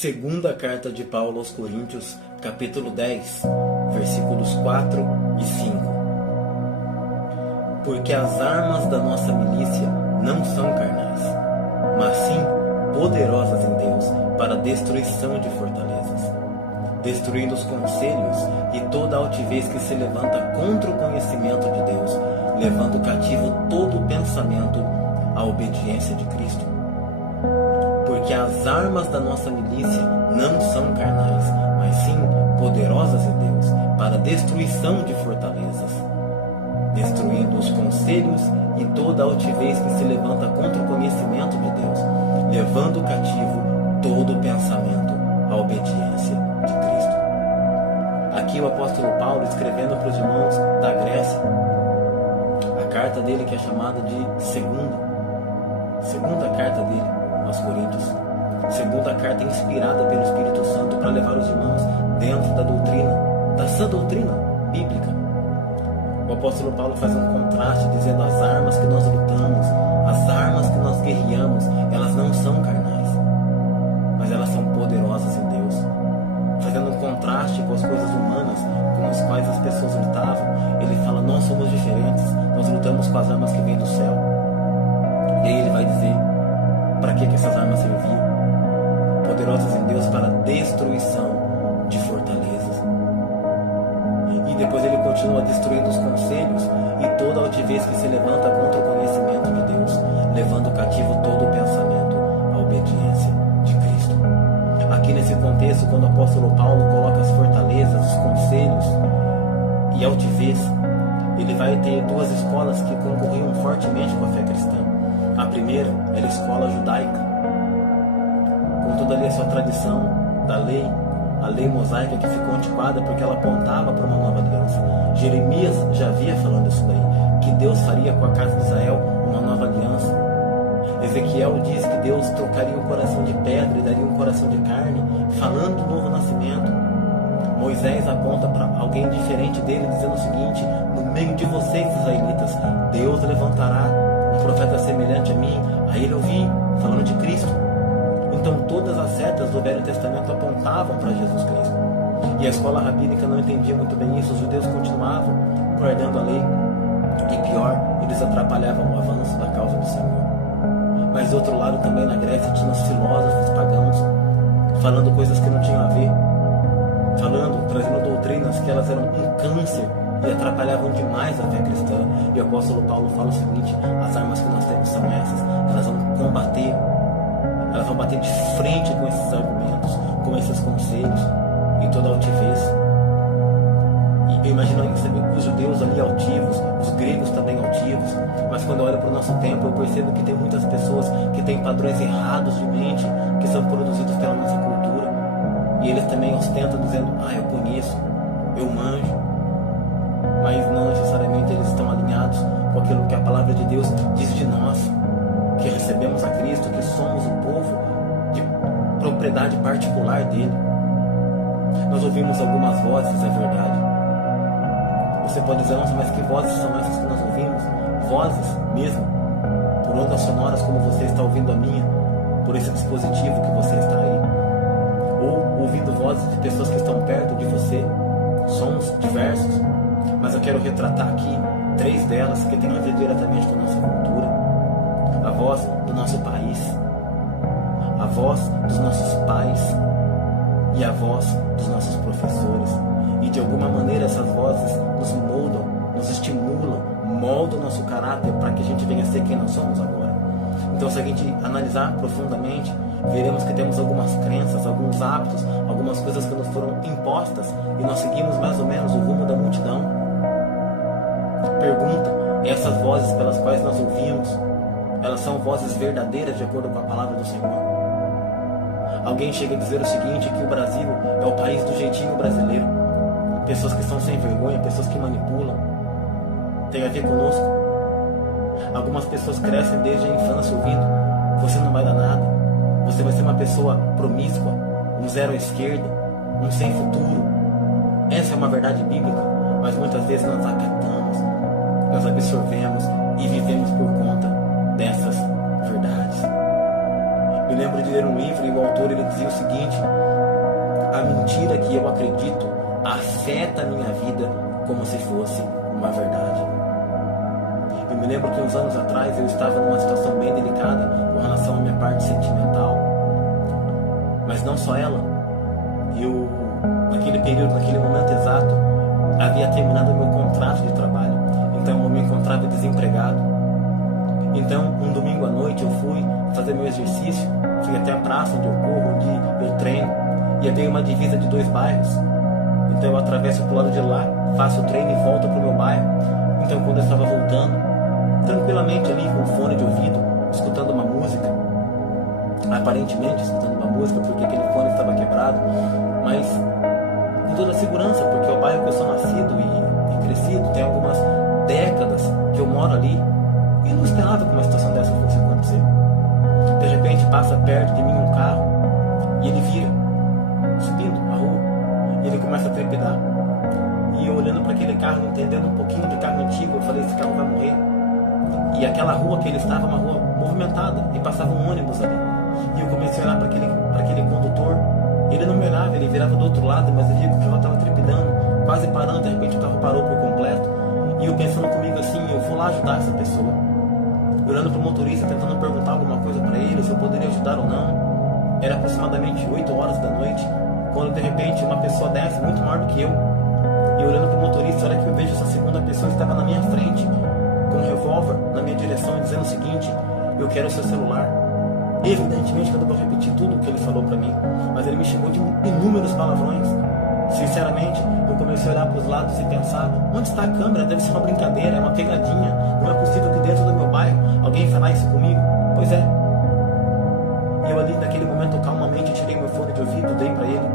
Segunda carta de Paulo aos Coríntios, capítulo 10, versículos 4 e 5. Porque as armas da nossa milícia não são carnais, mas sim poderosas em Deus para a destruição de fortalezas, destruindo os conselhos e toda altivez que se levanta contra o conhecimento de Deus, levando cativo todo o pensamento à obediência de Cristo. Porque as armas da nossa milícia não são carnais, mas sim poderosas em Deus para a destruição de fortalezas, destruindo os conselhos e toda altivez que se levanta contra o conhecimento de Deus, levando cativo todo o pensamento à obediência de Cristo. Aqui o apóstolo Paulo escrevendo para os irmãos da Grécia, a carta dele que é chamada de segunda carta dele aos Coríntios, segunda carta inspirada pelo Espírito Santo para levar os irmãos dentro da doutrina, da sã doutrina bíblica. O apóstolo Paulo faz um contraste dizendo: as armas que nós lutamos, as armas que nós guerreamos, elas não são carnais, mas elas são poderosas em Deus, fazendo um contraste com as coisas humanas com as quais as pessoas lutavam. Ele fala: nós somos diferentes, nós lutamos com as armas que vêm do céu. E aí ele vai dizer para que essas armas serviam: poderosas em Deus para a destruição de fortalezas. E depois ele continua destruindo os conselhos e toda altivez que se levanta contra o conhecimento de Deus, levando cativo todo o pensamento à obediência de Cristo. Aqui nesse contexto, quando o apóstolo Paulo coloca as fortalezas, os conselhos e altivez, ele vai ter duas escolas que concorriam fortemente com a fé cristã. A primeira era a escola judaica, com toda ali a sua tradição da lei, a lei mosaica que ficou antiquada porque ela apontava para uma nova aliança. Jeremias já havia falando isso daí, que Deus faria com a casa de Israel uma nova aliança. Ezequiel diz que Deus trocaria o coração de pedra e daria um coração de carne, falando do novo nascimento. Moisés aponta para alguém diferente dele, dizendo o seguinte: no meio de vocês, israelitas, Deus levantará um profeta semelhante a mim. Aí ele ouvi falando de Cristo. Então todas as setas do Velho Testamento apontavam para Jesus Cristo. E a escola rabínica não entendia muito bem isso. Os judeus continuavam guardando a lei e, pior, eles atrapalhavam o avanço da causa do Senhor. Mas do outro lado também na Grécia tinha os filósofos pagãos falando coisas que não tinham a ver, trazendo doutrinas que elas eram um câncer e atrapalhavam demais a fé cristã. E o apóstolo Paulo fala o seguinte: as armas que nós temos são essas, elas vão bater de frente com esses argumentos, com esses conselhos e toda altivez. E eu imagino os judeus ali altivos, os gregos também altivos, mas quando eu olho para o nosso tempo eu percebo que tem muitas pessoas que têm padrões errados de mente, que são produzidos pela nossa cultura, e eles também ostentam dizendo: eu conheço, eu manjo, mas não necessariamente eles estão alinhados com aquilo que a palavra de Deus diz de nós, que recebemos a Cristo, que somos o povo de propriedade particular dele. Nós ouvimos algumas vozes, é verdade. Você pode dizer: nossa, mas que vozes são essas que nós ouvimos? Vozes mesmo, por ondas sonoras, como você está ouvindo a minha, por esse dispositivo que você está aí, ou ouvindo vozes de pessoas que estão perto de você. Somos diversos, mas eu quero retratar aqui 3 delas que têm a ver diretamente com a nossa cultura. A voz do nosso país, a voz dos nossos pais e a voz dos nossos professores. E de alguma maneira essas vozes nos moldam, nos estimulam, moldam o nosso caráter para que a gente venha a ser quem nós somos agora. Então, se a gente analisar profundamente, veremos que temos algumas crenças, alguns hábitos, algumas coisas que nos foram impostas e nós seguimos mais ou menos o rumo da multidão. Pergunta: essas vozes pelas quais nós ouvimos, elas são vozes verdadeiras de acordo com a palavra do Senhor? Alguém chega a dizer o seguinte, que o Brasil é o país do jeitinho brasileiro. Pessoas que são sem vergonha, pessoas que manipulam. Tem a ver conosco? Algumas pessoas crescem desde a infância ouvindo: você não vai dar nada, você vai ser uma pessoa promíscua, um zero à esquerda, um sem futuro. Essa é uma verdade bíblica, mas muitas vezes nós acatamos, nós absorvemos e vivemos por conta dessas verdades. Me lembro de ler um livro e o autor ele dizia o seguinte: a mentira que eu acredito afeta a minha vida como se fosse uma verdade. Eu me lembro que uns anos atrás eu estava numa situação bem delicada com relação à minha parte sentimental, mas não só ela. Eu, naquele período, naquele momento exato, havia terminado o meu contrato de trabalho, então eu me encontrava desempregado. Então, um domingo à noite eu fui fazer meu exercício, fui até a praça onde eu corro, onde eu treino, e havia uma divisa de 2 bairros. Então eu atravesso pro lado de lá, faço o treino e volto pro meu bairro. Então quando eu estava voltando, tranquilamente ali com o fone de ouvido, escutando uma música, aparentemente escutando uma música porque aquele fone estava quebrado, mas com toda a segurança, porque é o bairro que eu sou nascido e crescido, tem algumas décadas que eu moro ali, e não esperava que uma situação dessa fosse acontecer. De repente passa perto de mim um carro e ele vira, subindo a rua, e ele começa a trepidar. E eu olhando para aquele carro, entendendo um pouquinho de carro antigo, eu falei: esse carro vai morrer. E aquela rua que ele estava, uma rua movimentada, e passava um ônibus ali. E eu comecei a olhar para aquele condutor. Ele não me olhava, ele virava do outro lado, mas eu via que o carro estava trepidando, quase parando. De repente o carro parou por completo. E eu pensando comigo assim: eu vou lá ajudar essa pessoa. Olhando para o motorista, tentando perguntar alguma coisa para ele, se eu poderia ajudar ou não. Era aproximadamente 8 horas da noite, quando de repente uma pessoa desce, muito maior do que eu. E olhando para o motorista, olha que eu vejo essa segunda pessoa que estava na minha frente, com um revólver na minha direção, e dizendo o seguinte: eu quero o seu celular. Evidentemente que eu não vou repetir tudo o que ele falou para mim, mas ele me chamou de inúmeros palavrões. Sinceramente, eu comecei a olhar para os lados e pensar: onde está a câmera? Deve ser uma brincadeira, é uma pegadinha. Não é possível que dentro do meu bairro alguém falar isso comigo. Pois é. Eu ali naquele momento calmamente tirei meu fone de ouvido, dei para ele.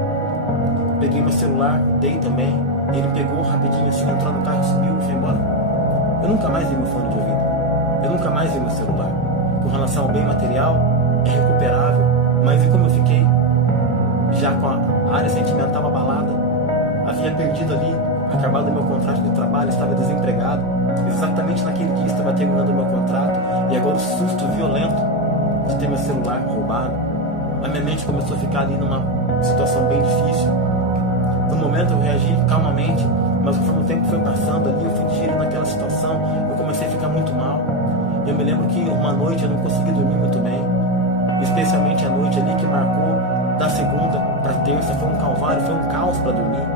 Peguei meu celular, dei também. Ele pegou rapidinho assim, entrou no carro, subiu e foi embora. Eu nunca mais vi meu fone de ouvido. Eu nunca mais vi meu celular. Com relação ao bem material, é recuperável. Mas e como eu fiquei já com a área sentimental abalada, havia perdido ali, acabado o meu contrato de trabalho, estava desempregado. Exatamente naquele dia estava terminando o meu contrato, e agora o susto violento de ter meu celular roubado. A minha mente começou a ficar ali numa situação bem difícil. No momento eu reagi calmamente, mas conforme o tempo foi passando ali, eu fui digerindo aquela situação, eu comecei a ficar muito mal. Eu me lembro que uma noite eu não consegui dormir muito bem, especialmente a noite ali que marcou da segunda para terça, foi um calvário, foi um caos para dormir.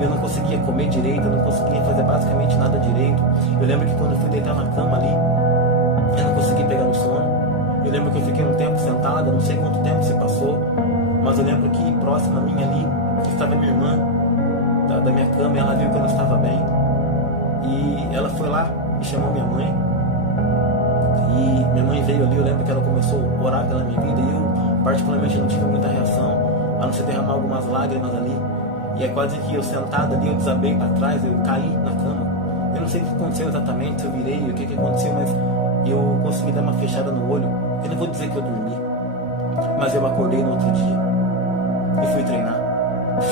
Eu não conseguia comer direito, eu não conseguia fazer basicamente nada direito. Eu lembro que quando eu fui deitar na cama ali, eu não consegui pegar no sono. Eu lembro que eu fiquei um tempo sentado, eu não sei quanto tempo se passou, mas eu lembro que próxima a mim ali estava minha irmã, da minha cama, e ela viu que eu não estava bem. E ela foi lá e chamou minha mãe. E minha mãe veio ali, eu lembro que ela começou a orar pela minha vida, e eu particularmente não tive muita reação, a não ser derramar algumas lágrimas ali. E é quase que eu sentado ali, eu desabei para trás, eu caí na cama. Eu não sei o que aconteceu exatamente, se eu virei, o que aconteceu, mas eu consegui dar uma fechada no olho. Eu não vou dizer que eu dormi, mas eu acordei no outro dia e fui treinar,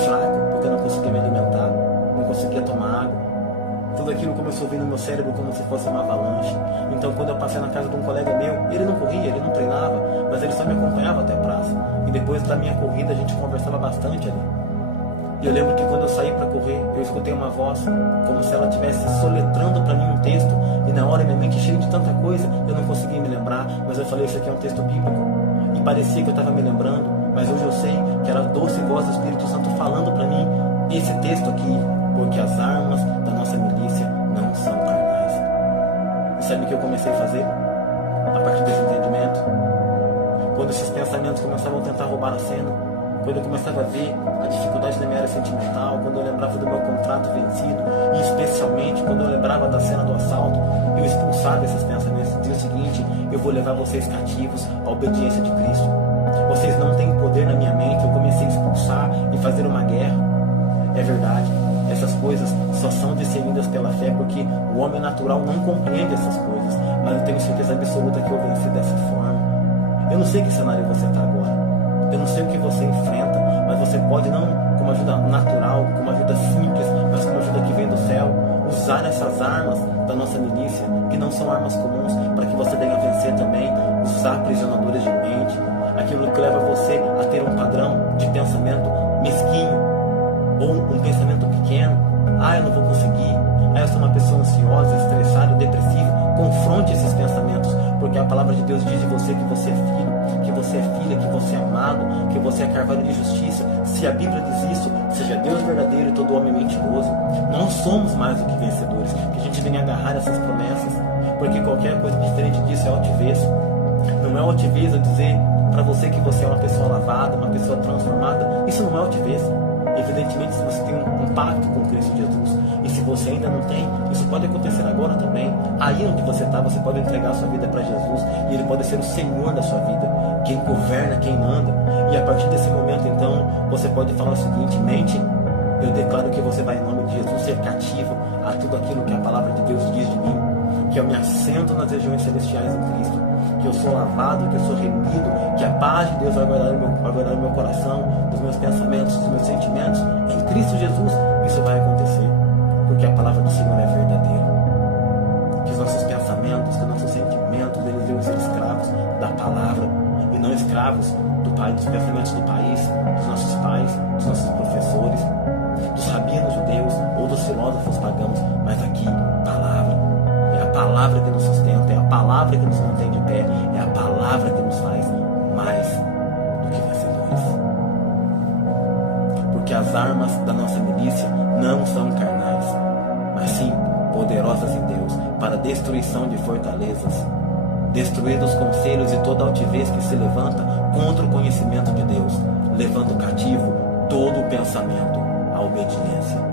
fraco, porque eu não conseguia me alimentar, não conseguia tomar água. Tudo aquilo começou a vir no meu cérebro como se fosse uma avalanche. Então quando eu passei na casa de um colega meu, ele não corria, ele não treinava, mas ele só me acompanhava até a praça. E depois da minha corrida a gente conversava bastante ali. E eu lembro que quando eu saí para correr, eu escutei uma voz, como se ela estivesse soletrando para mim um texto, e na hora minha mente cheia de tanta coisa, eu não conseguia me lembrar, mas eu falei: isso aqui é um texto bíblico. E parecia que eu estava me lembrando, mas hoje eu sei que era a doce voz do Espírito Santo falando para mim esse texto aqui: porque as armas da nossa milícia não são carnais. E sabe o que eu comecei a fazer? A partir desse entendimento, quando esses pensamentos começavam a tentar roubar a cena, quando eu começava a ver a dificuldade da minha área sentimental, quando eu lembrava do meu contrato vencido, e especialmente quando eu lembrava da cena do assalto, eu expulsava esses pensamentos e dizia o seguinte: eu vou levar vocês cativos à obediência de Cristo. Vocês não têm poder na minha mente. Eu comecei a expulsar e fazer uma guerra. É verdade, essas coisas só são discernidas pela fé, porque o homem natural não compreende essas coisas, mas eu tenho certeza absoluta que eu venci dessa forma. Eu não sei que cenário você está agora, eu não sei o que você enfrenta, mas você pode, não com uma ajuda natural, com uma ajuda simples, mas com uma ajuda que vem do céu, usar essas armas da nossa milícia, que não são armas comuns, para que você venha vencer também os aprisionadores de mente, aquilo que leva você a ter um padrão de pensamento mesquinho, ou um pensamento pequeno. Eu não vou conseguir, eu sou uma pessoa ansiosa, estressada, depressiva. Confronte esses pensamentos, porque a palavra de Deus diz de você que você é filho, que você é filha, que você é amado, que você é carvalho de justiça. Se a Bíblia diz isso, seja Deus verdadeiro e todo homem mentiroso. Nós somos mais do que vencedores. Que a gente venha agarrar essas promessas, porque qualquer coisa diferente disso é altivez. Não é altivez eu dizer para você que você é uma pessoa lavada, uma pessoa transformada. Isso não é altivez. Evidentemente, se você tem um pacto com Cristo Jesus, e se você ainda não tem, isso pode acontecer agora também. Aí onde você está, você pode entregar a sua vida para Jesus, e Ele pode ser o Senhor da sua vida, quem governa, quem manda. E a partir desse momento, então, você pode falar o seguinte: mente, eu declaro que você vai, em nome de Jesus, ser cativo a tudo aquilo que a palavra de Deus diz de mim, que eu me assento nas regiões celestiais em Cristo, que eu sou lavado, que eu sou remido, que a paz de Deus vai guardar o meu coração, os meus pensamentos, os meus sentimentos. Em Cristo Jesus, isso vai acontecer, porque a palavra do Senhor é verdadeira. Que os nossos pensamentos, que os nossos sentimentos, eles devem ser escravos da palavra, e não escravos dos pensamentos do país, dos nossos pais, dos nossos professores, dos rabinos judeus ou dos filósofos pagãos, mas aqui, palavra. É a palavra que nos sustenta, é a palavra que nos mantém de pé, é a palavra que nos faz mais do que vencedores. Porque as armas da nossa milícia não são carnais, mas sim poderosas em Deus, para a destruição de fortalezas, destruir os conselhos e toda altivez que se levanta contra o conhecimento de Deus, levando cativo todo o pensamento à obediência